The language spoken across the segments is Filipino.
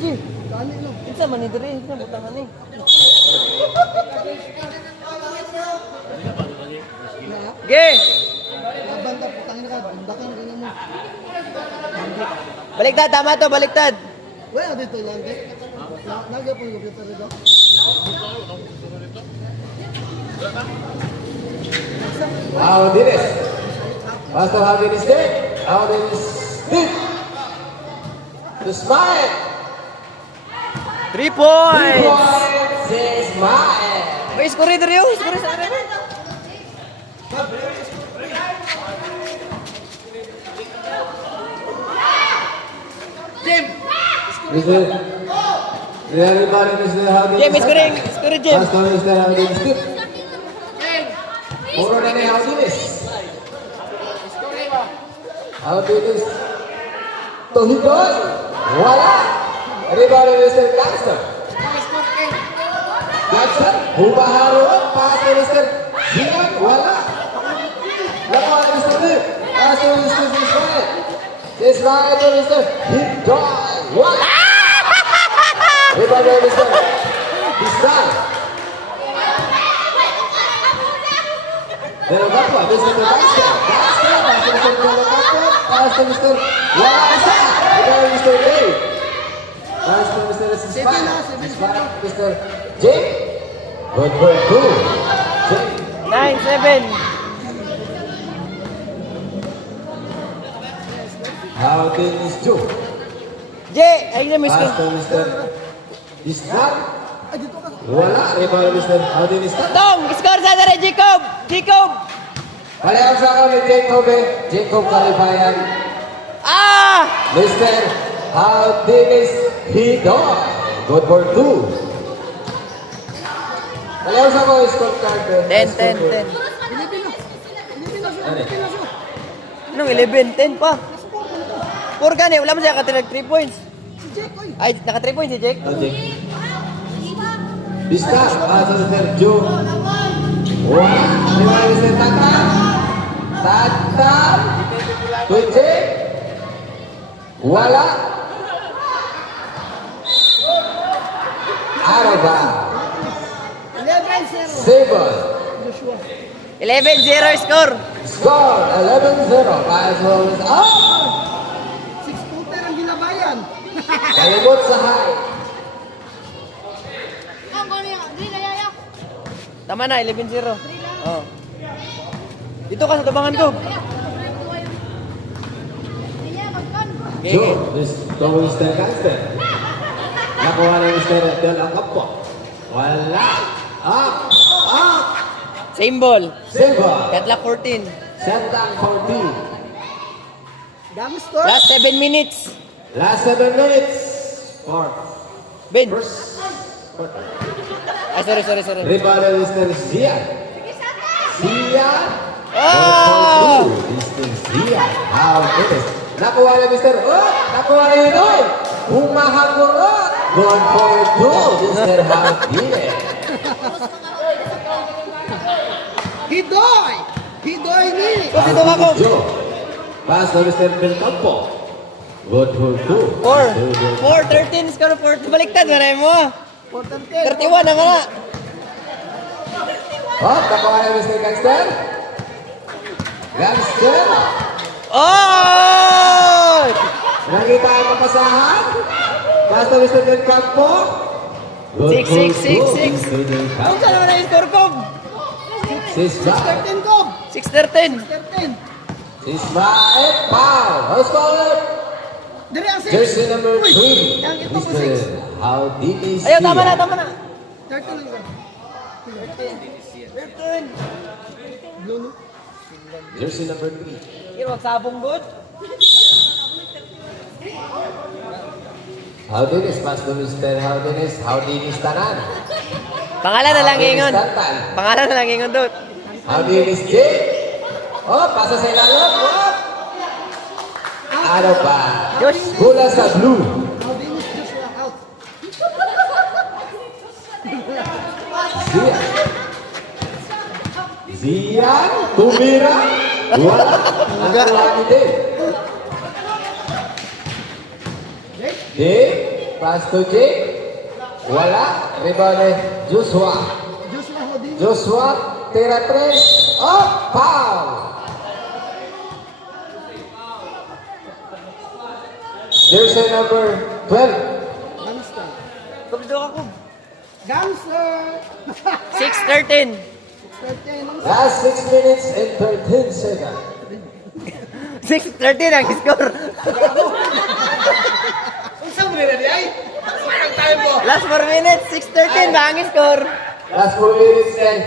Ji. Isa man ni dire, isa butangan ni. Ge. Banta putangin ka, bundakan ina mo. Baliktad, tama to, baliktad. Wala dito lang de. Nagya po yung computer dito. How did it? Pastor, how did it stay? How did it stick? The smile. 3 points. Say smile. May score dire yo, score sa dire. Mr. Everybody, Mr. How did Jim, it scoring, score Jim. Pastor, Mr. How did it stick? Puro na ni how did it? How did it? Tohidol. Wala. Everybody, Mr. Gangster. Gangster. Humaharap. Pastor, Mr. Zian. Wala. Lakuan, Mr. Dip. Pastor, Mr. Israel. Israel, Mr. Hidol. Wala. Everybody, Mr. Israel. Pero bago, Mr. Gangster. Gangster. Pastor, Mr. Gangster. Pastor, Mr. Wala isa. Everybody, Mr. Dave. Pastor, Mr. Sispan. Sispan, Mr. J. Good for 2. J. 9-7. How did this do? J, ay na may score. Pastor, Mr. Islam. Wala. Everybody, Mr. How did this do? Tong, score sa dire Jacob. Jacob. Pareho sa ako ni Jacob eh. Jacob Kalibayan. Ah! Mr. How did this he do? Good for 2. Pareho sa ako score card eh. 10. Ano eh? Anong 11? 10 pa. 4 gani, wala mo siya katinag 3 points. Ay, naka 3 points si Jake. Ano Jake? Bista. Pastor, Mr. Joe. Wala. Everybody, Mr. Tatam. Tatam. Tuche. Wala. Araba. 7. 11-0 score. Score 11-0. Pastor is up. 6-footer ang ginabayan. Kalimot sa high. Tama na, 11-0. Oh. Dito ka sa tabangan ko. Joe, Mr. Gangster. Nakuha ni Mr. Del Acapo. Wala. Up. Up. Same ball. Silva. Catlock 14. Sentang 14. Dami store. Last 7 minutes. Last 7 minutes. For Ben. first quarter. Ay, sorry. Rebound Mr. Zian. Zian. Oh! Mr. Zian. How it is. Nakuha ni Mr. Nakuha ni Noy. Humahagurot. Going for 2. Mr. Hagile. Hidoy! Hidoy ni! Tapos dito ako. Joe. Pass to Mr. Belcampo. Good for 2. 4-13 score 4. Baliktad, maray mo. 4-10. 31 na nga. Nakuha ni Mr. Gangster. Gangster. Oh! Nakita ang papasahan. Pass to Mr. Belcampo. Good for 6. 2. Kung saan naman na yung score ko? Sisma. 13 ko! 6-13. 13. Sisma and foul. House caller. Dere ang 6. Jersey number 3. Yang ito po Mr. 6. How did he see? Ayaw, tama na. 13 lang ba? 13. Blue no? Jersey number 3. Yung magsabong good. How did this pass to Mr. How did this? How did this tanan? Pangalan na lang ingon. Tantan. Pangalan na lang ingon doon. How did this Jake? Pasa sa ilalap. Ano ba? Josh. Bola sa blue. How do you just out? Zian. Zian. Tumira. Wala. Nakuha ni Dave. Dave. Pass to Jake. Wala. Rebound ni Joshua. Joshua Hodin. Joshua, tira 3. Oh, foul! Jersey number 12. Gangster. Kabdo ako. Gangster. 6-13. 13. Last 6 minutes and 13 seconds. 6-13 ang score. Last 4 minutes, 6-13 ba ang score? Last 4 minutes and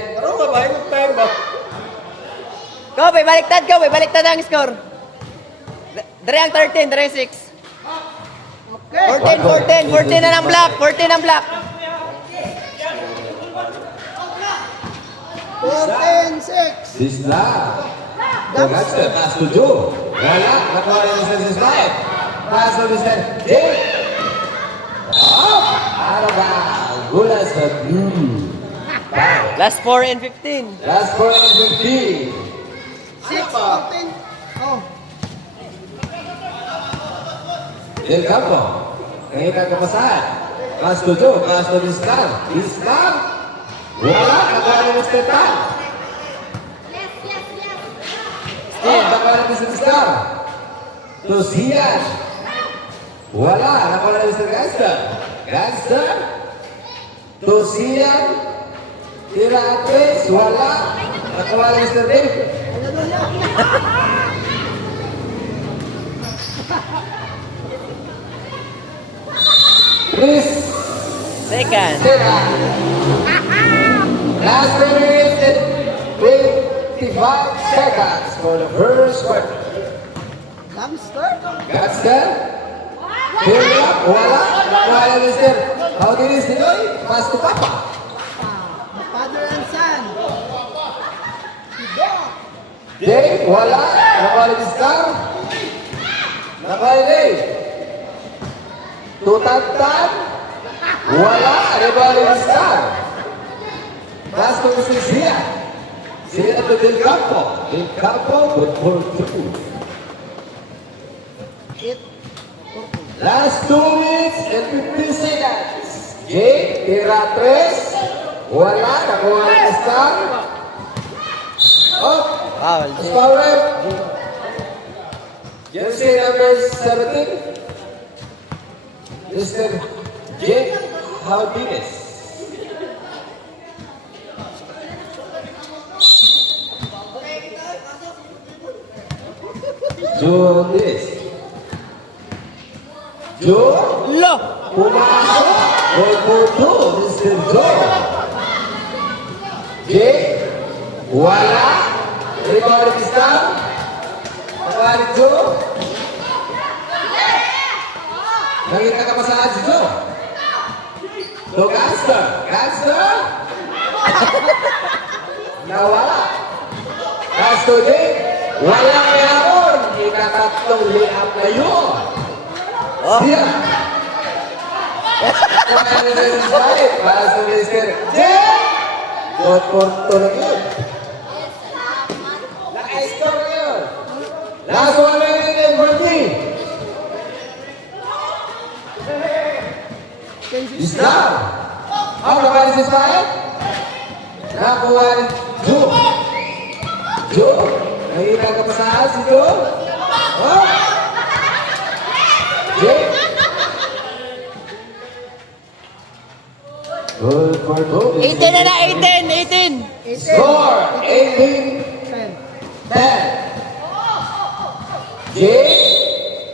Go, may baliktad ko, may baliktad ang score. Dre ang 13, Dre 6. 14 na ng block, 14 ang block. 14-6. Sisla. Gangster, pass to Joe. Wala, nakuha rin Mr. Sismael. Pass to Mr. Jake. Oh, ano ba? Gulas na Last 4 and 15. Last 4 and 15. 6-14. Oh. Del Campo. Nakita ka pa saan? Pass to Joe. Pass to Islam. Islam. Wala. Nakuha rin Mr. Tan. Oh, nakuha rin Mr. Islam. To Zian. Wala. Nakuha rin Mr. Gangster. Gangster. To Zian. Tira atres. Wala. Nakuha rin Mr. Dave. Chris. Second. Tira. Last 3 minutes and 25 seconds for the first quarter. Gangster. Gangster. Build up. Wala. Wala, Mr. How did this Dinoy? Pass to Papa. Father and son. Dog. Dave. Wala. Nakuha ni Star. Nakuha ni Dave. Tutagtag. Wala. Nakuha ni Star. Pass to Mr. Zia. Zia to Del Campo. Del Campo with 4-2. Last 2 minutes and 15 seconds. Jake, tira 3. Wala, nakuha ni Star. Oh, Foul. foul rep. Jersey number 17. Mr. Jake Haldines. Joe this. Joe. Lo! Pumasok. Goal for 2, Mr. Joe. Jake. Wala. Rebound ni Star. Nakuha ni Joe. Nakita ka pa saan si Joe? To Gangster. Gangster. Nawala. Pass to Jake. Walang meron. Ikatatlong lay-up na yun. Oh. Siya. Kumain na rin sa balik. Para sa Mr. Jake. Dot for 2 na yun. Naka-score na yun. Last 1 minute and 14. Islam. Ang nakuha si Ismael. Nakuha ni Joe. Joe. Nakita ka pa saan si Joe? Oh. Jake. Good for goal. 18 na na, 18. Score 18-10. 10. Jake.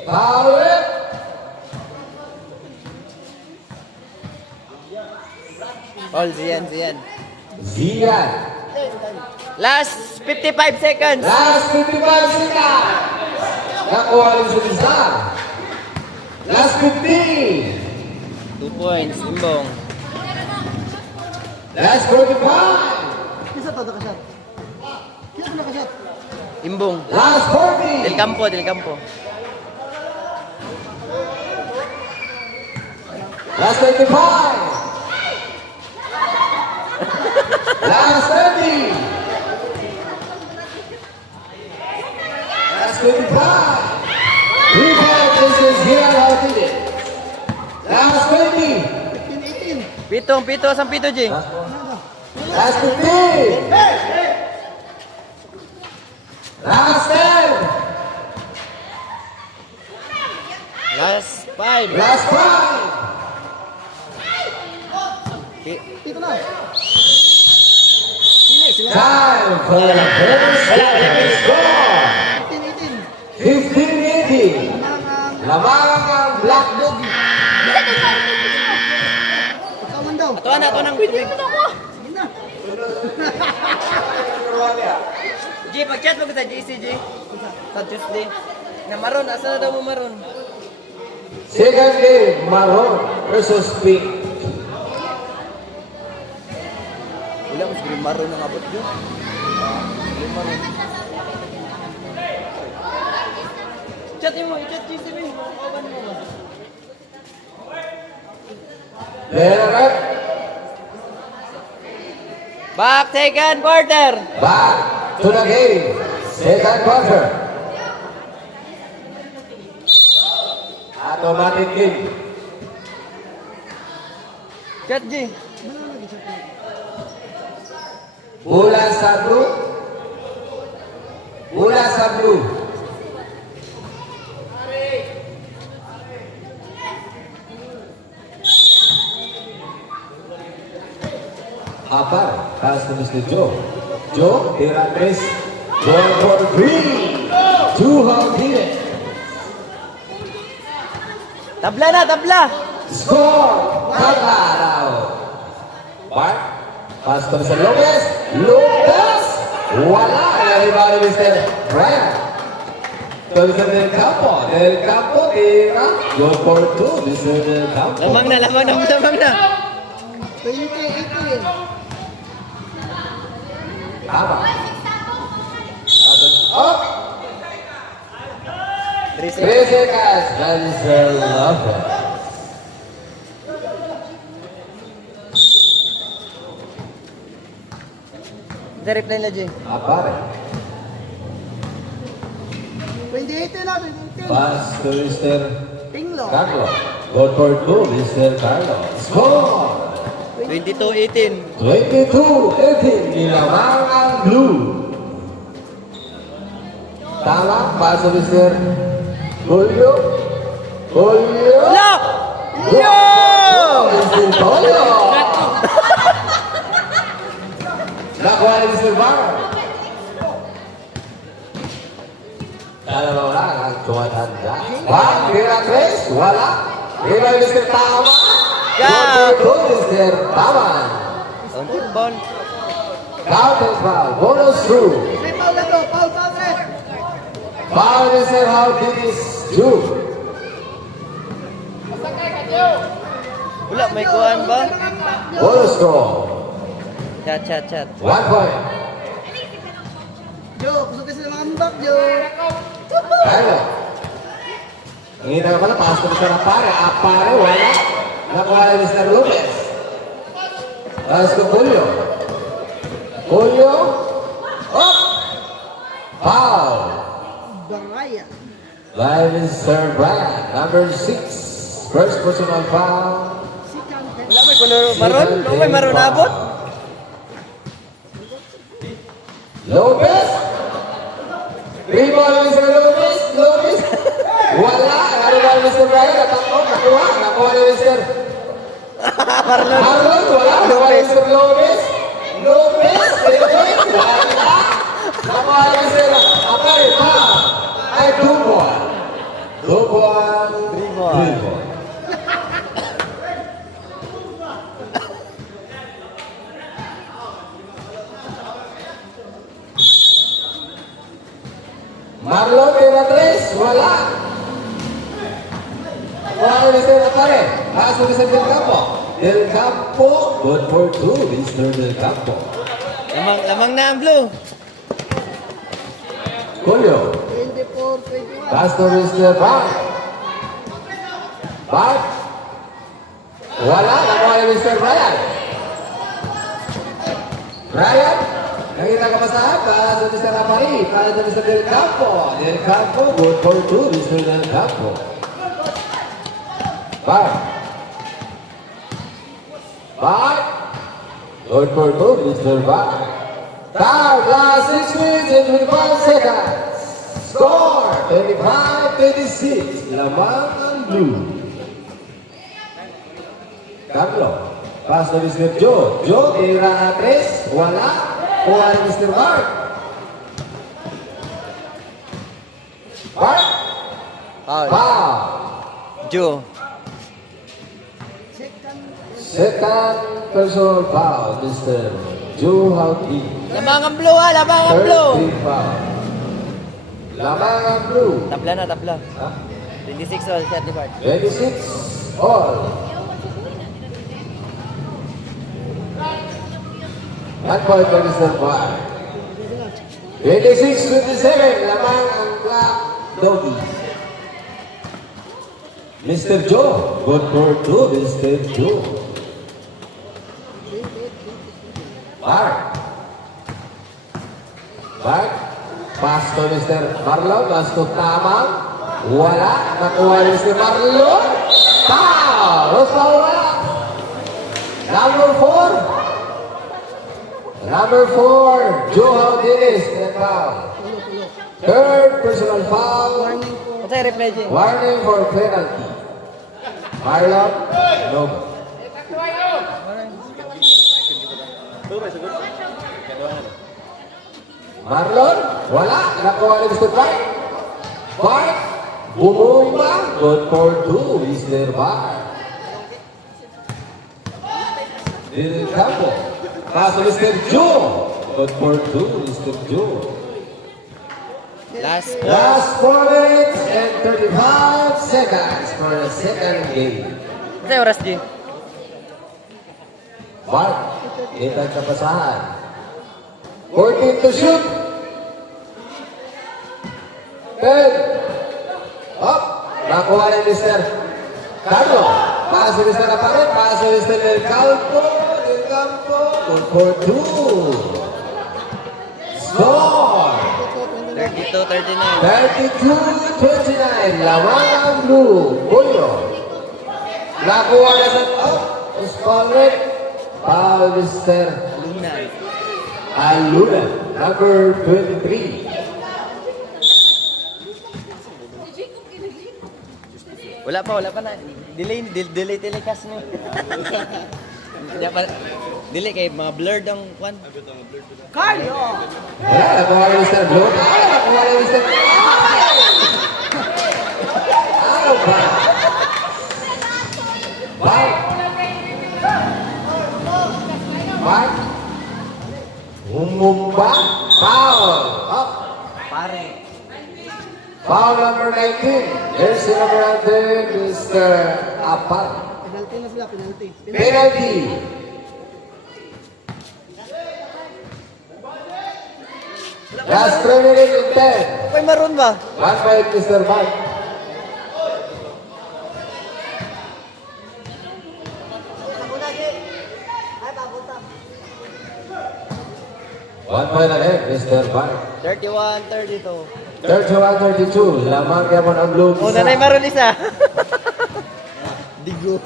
Power. All Zian. Zian. Last 55 seconds. Last 55 seconds. Nakuha rin si Islam. Last 15. 2 points, Imbong. Last 45. Kisa to nakashot. Kisa to nakashot. Imbong. Last 40. Del Campo. Last 25. Last 30. Last 25. Rebound, this is here, how did it? Last Pito, asang pito, G? Last 15. Last 10. Last 5. Last 5. Dito na. Time for the first score. 18. 15-18. Lamang ang Black Dog. Pagkaman daw. Ito ng wait. Sige na. G, pag-chat mo kita, GC, G. Sa Tuesday. Na maroon, asa na daw mo maroon? Second game, Maroon versus Pink. Wala mo siguro maroon ng abot yun. Green maroon. Chat mo, i-chat GC mo. Kawan mo ba? Left. Back, second quarter. Back to the game. Second quarter. Automatic game. Chat, G. Bola sa blue. Bola sa blue. Hapar, pass to Mr. Joe. Joe, tira 3. Goal for 3. 2 Hawkins. Tabla na, tabla. Score! Kakaraw! Mark, pass to Mr. Lopez. Lopez! Wala! Nalibari Mr. Brian. To Mr. Del Campo. Del Campo, tira. Goal for 2. Mr. Del Campo. Lamang na. 20-18. Tama. Up! 3 3 seconds. Mr. Lopez. Ito reply na, G. Apare. 20-18 na. 20-18. Pass to Mr. Pinglo. Carlo. Goal for 2. Mr. Carlo. Score! 22-18. 22-18, nilamang ang blue. Tama, paso Mr. Julio. Julio. Lo! Yo! Mr. Julio. Nakuha ni Mr. Bar. Dalawa lang ang tumatanda. Bang, tira 3, wala. Tira Mr. Tama. Go! Mr. Tama. Counted ball. Counted foul, bonus 2. May foul na to. Foul, eh. Foul Mr. Hawkins, 2. Wala, may kuhan ba? Bonus score, Chat. 1 point. Joe, kusog ka sila mambak, Joe. Kaya. Ngita ka pala, pass ko Mr. Apare. Apare, wala. Nakuha ni Mr. Lopez. Pass ko Julio. Julio. Up. Foul. Baraya. By Mr. Brian, number 6. First personal foul. Si Kante. Wala, may color maroon? No, may maroon na abot? Lopez. Rebound Mr. Lopez. Lopez. Wala. Nakuha ni Mr. Brian. Nakuha. Nakuha ni Mr. Marlon. Marlon. Wala. Nakuha ni Mr. Lopez. Lopez. Wala. Nakuha ni Mr. Apare. Foul. Ay, 2 point. 2 point. 3 point. 3 point. Marlon, tira 3, wala. Wala Mr. Apare. Paso Mr. Del Campo. Del Campo, good for 2, Mr. Del Campo. Lamang na ang blue. Julio, 24-21. pass to Mr. Bart. Bart. Wala, nakuha ni Mr. Brian. Brian, nakita ka ba sa pass to Mr. Apare. Pass to Mr. Del Campo. Del Campo, good for 2, Mr. Del Campo. Bart. Bart. Good for two, Mr. Bart. Time, last 6 minutes and 25 seconds. Score, 25-26. Lamang ang blue. Carlo. Pass to Mr. Joe. Joe, tira 3. Wala. Kuha ni Mr. Bart. Bart. Foul. Foul. Joe. Second personal foul, Mr. Joe Houghton. Lamang ang blue ha, lamang ang blue. Third foul. Lamang ang blue. Tabla na, tabla. Ha? 26 all, 35. 26 all. One point for Mr. Bart. 26-27, lamang ang black doggy. Mr. Joe, good for two, Mr. Joe. Bart. Bart. Pass to Mr. Marlon. Pass to Tamang. Wala. Nakuha ni Mr. Marlon. Foul! Foul wala. Number 4. Number 4. Joe Haudinis. Foul. Third personal foul. What's the replay, Jay? Warning for penalty. Marlon. No. Marlon, wala. Nakuha ni Mr. Bart. Bart, bumumba. Good for two, Mr. Bart. Del Campo. Pass to Mr. Joe. Good for two, Mr. Joe. Last. Last 4 minutes and 35 seconds for the second game. What's the oras, Jay? Bart, itag kapasahan. 14 to shoot. 10. Up. Nakuha ni Mr. Carlo. Pass to Mr. Naparet. Pass to Mr. Del Campo. Del Campo. Good for two. Score. 32-39. 32-29. Lamang ang blue. Julio. Nakuha na sa up. Spallet. Foul Mr. Luna. Aluna, number 23. Wala pa na. Delay telecast mo. Delay kay mga blurred ang kwan. Wala, nakuha ni Mr. Blue. Nakuha ni Mr. Ano ba? Mark. Mark. Umumba. Foul. Up. Pare. Foul number 19. Here's the number 19, Mr. Apal. Penalty na sila, penalty. Penalty. Last 3 minutes and 10. Uy, maroon ba? One by Mr. Mark. One point ahead, Mr. Mark. 31-32. 31-32. Lamang kaya mo ng blue. Oh, nanay maroon isa. Digo.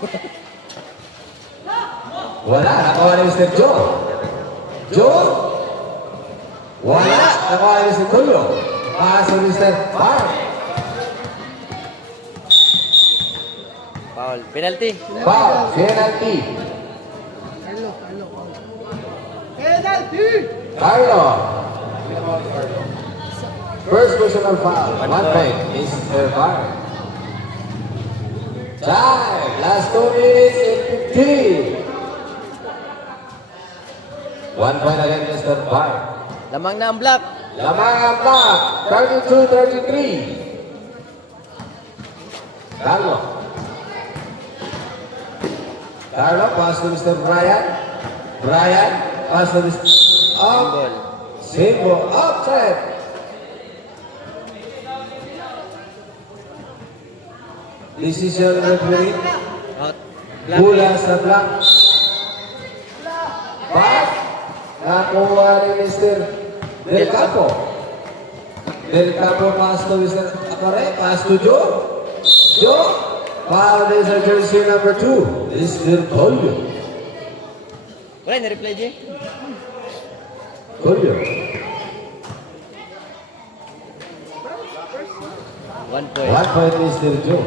Wala. Nakuha ni Mr. Joe. Joe. Wala. Nakuha ni Mr. Tulio. Pass to Mr. Mark. Foul. Penalty. Foul. Penalty. Carlo. Penalty! Carlo. First personal foul. One point. Mr. Mark. Time. Last 2 minutes and 15. 1 point again, Mr. Mark. Lamang na ang black. Lamang ang black. 32-33. Carlo. Carlo, pass to Mr. Brian. Brian, pass to Mr. Up. Simple. Upside. Decision referee. Out. Bola sa black. Back. Nakuha ni Mr. Del Campo. Del Campo pass to Mr. Apare. Pass to Joe. Joe. Foul is our jersey number 2. Mr. Polio. Wala, na-reply, Jay. Julio. 1 point. 1 point Mr. Joe.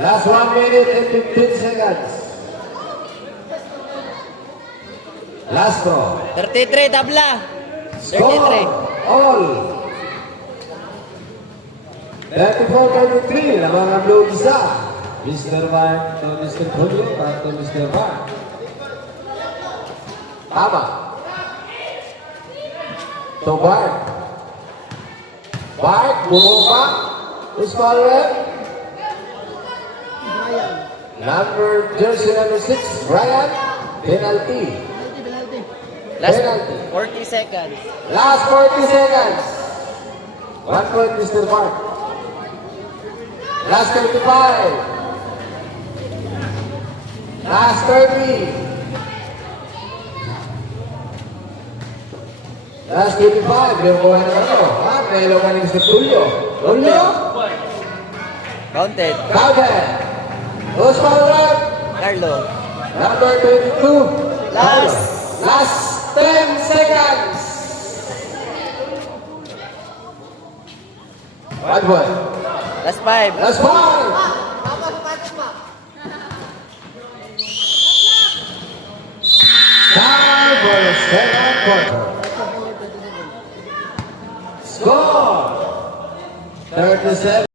Last 1 minute and 15 seconds. Last throw. 33, tabla. 33. Score all. 34-33. Lamang ang blue isa. Mr. Mark to Mr. Julio at to Mr. Mark. Tama. To Bart. Bart, bumaba. Who's following? Brian. Jersey number 6, Brian. Penalty. Penalty. Last Penalty. 40 seconds. Last 40 seconds. 1 point, Mr. Bart. Last 35. Last 30. Last 25. Yung buhay na ano. Ha? Kailo ka ni Mr. Julio. Julio? Counted. Counted. Who's following? Carlo. Number 22. Last. Last 10 seconds. 1 point. Last 5. Last 5. Time for the second quarter. Score 37.